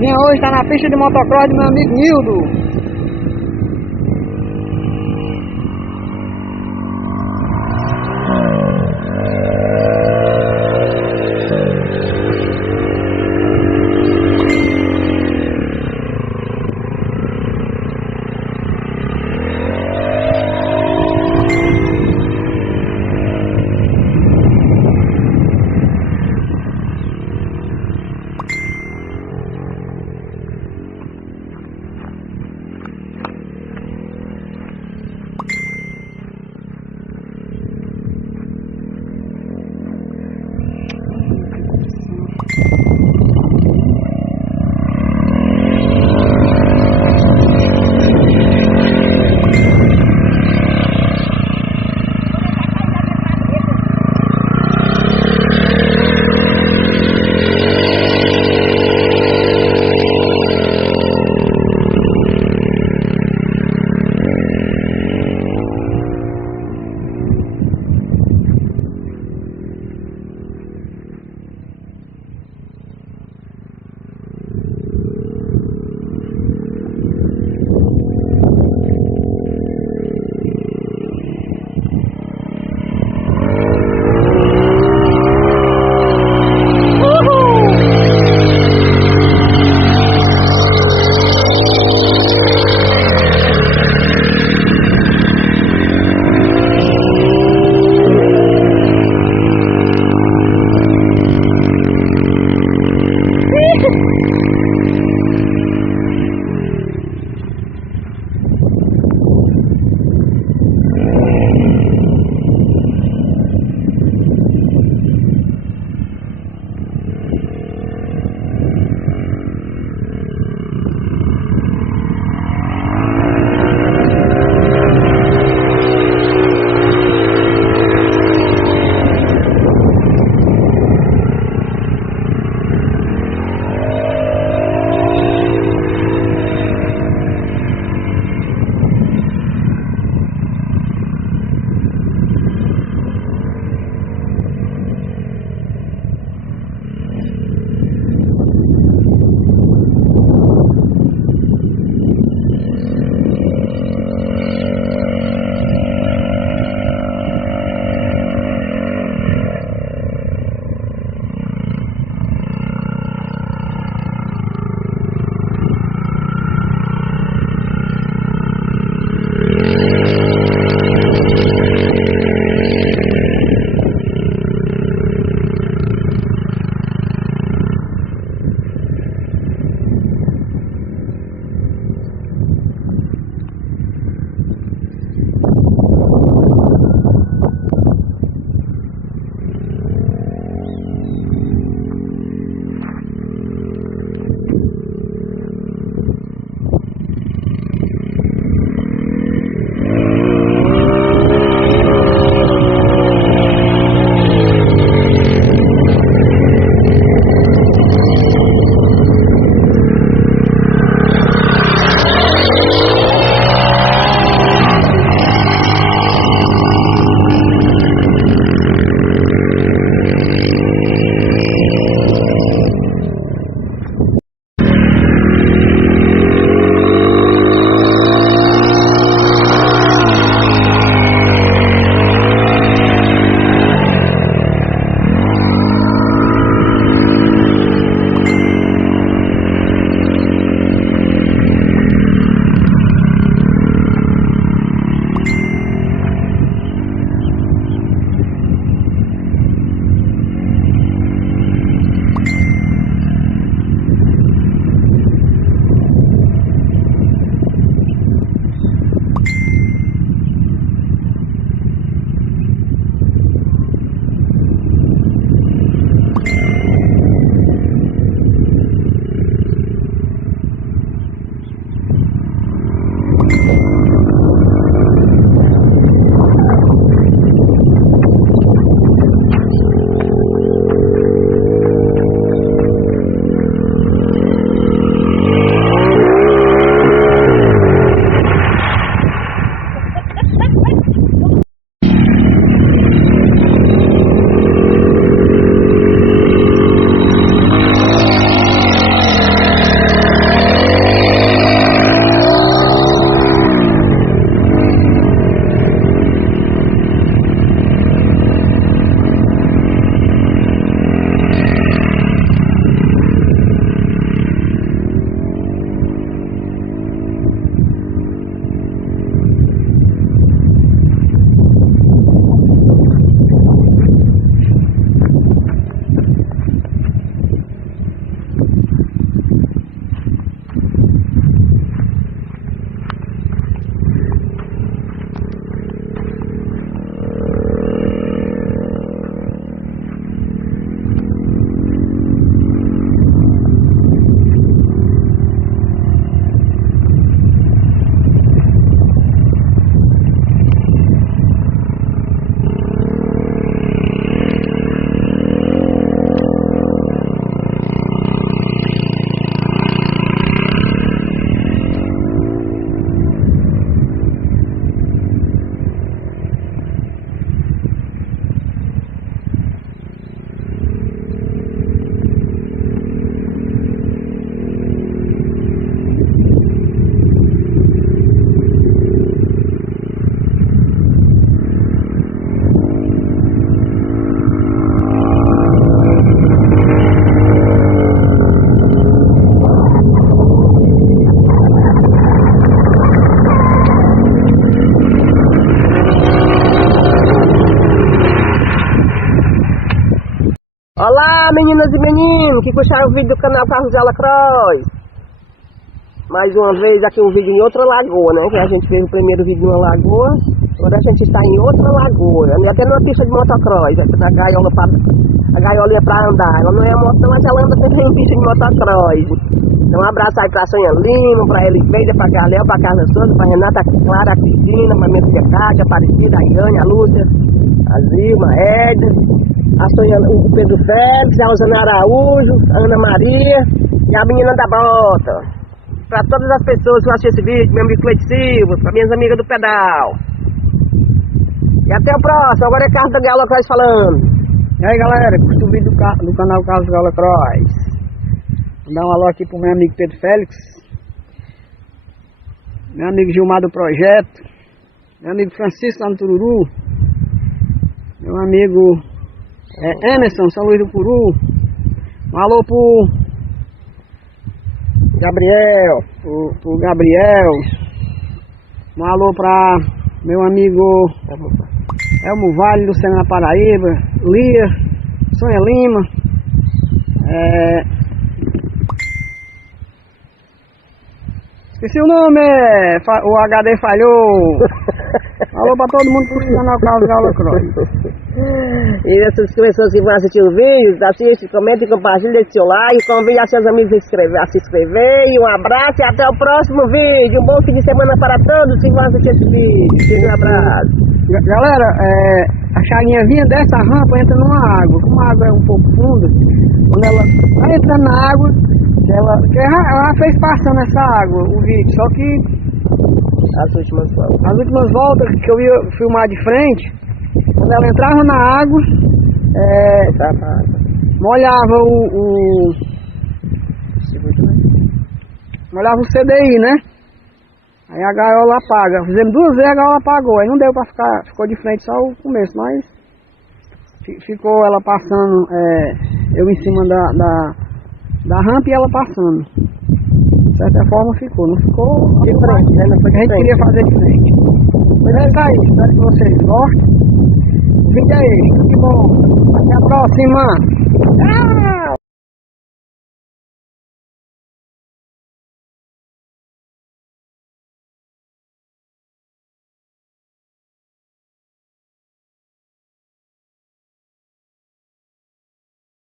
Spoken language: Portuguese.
Chaguinha hoje está na pista de motocross do meu amigo Nildo. Olá, meninas e meninos que puxaram o vídeo do canal Gaiola Cross. Mais uma vez aqui um vídeo em outra lagoa, né? Que a gente fez o primeiro vídeo numa lagoa. Agora a gente está em outra lagoa. Até numa pista de motocross. A gaiola, a gaiola é pra andar. Ela não é moto, mas ela anda também em pista de motocross. Então um abraço aí pra Sonha Lima, pra Eliveira, pra Galéo, pra Carla Souza, pra Renata, Clara, a Cristina, pra minha filha Cátia, a Aparecida, a Iane, a Lúcia, a Zilma, a Edna, a Sonha, o Pedro Félix, a Rosana Araújo, a Ana Maria e a menina da Bota. Pra todas as pessoas que assistem esse vídeo, meu amigo Cleide Silva, pra minhas amigas do pedal. E até o próximo, agora é Carlos da Gaiola Cross falando. E aí galera, curta o vídeo do canal Gaiola Cross. Vou dar um alô aqui pro meu amigo Pedro Félix, meu amigo Gilmar do Projeto, meu amigo Francisco lá no Tururu, meu amigo Emerson, São Luís do Puru. Um alô pro Gabriel, pro Gabriel. Um alô pra meu amigo Elmo Vale, Luciano na Paraíba, Lia, Sonha Lima, esqueci o nome, o HD falhou. Alô pra todo mundo pro canal Gaiola Cross. E essas pessoas que vão assistir o vídeo, assiste, comente, compartilhe, deixe seu like, convide seus amigos a se inscrever. E um abraço e até o próximo vídeo. Um bom fim de semana para todos que vão assistir esse vídeo. Um abraço. Galera, a Chaguinha vinha dessa rampa, entra numa água. Como a água é um pouco funda, quando ela vai entrando na água, ela fez passando essa água, o vídeo. Só que as últimas voltas que eu ia filmar de frente, quando ela entrava na água, molhava molhava o CDI, né? Aí a gaiola apaga. Fizemos 2 vezes, a gaiola apagou. Aí não deu pra ficar, ficou de frente só o começo, mas ficou ela passando, eu em cima da rampa e ela passando. De certa forma ficou, não ficou de frente, né? Não foi que a gente queria fazer de frente. Mas é isso aí, espero que vocês gostem. O vídeo é esse, tudo de bom. Até a próxima.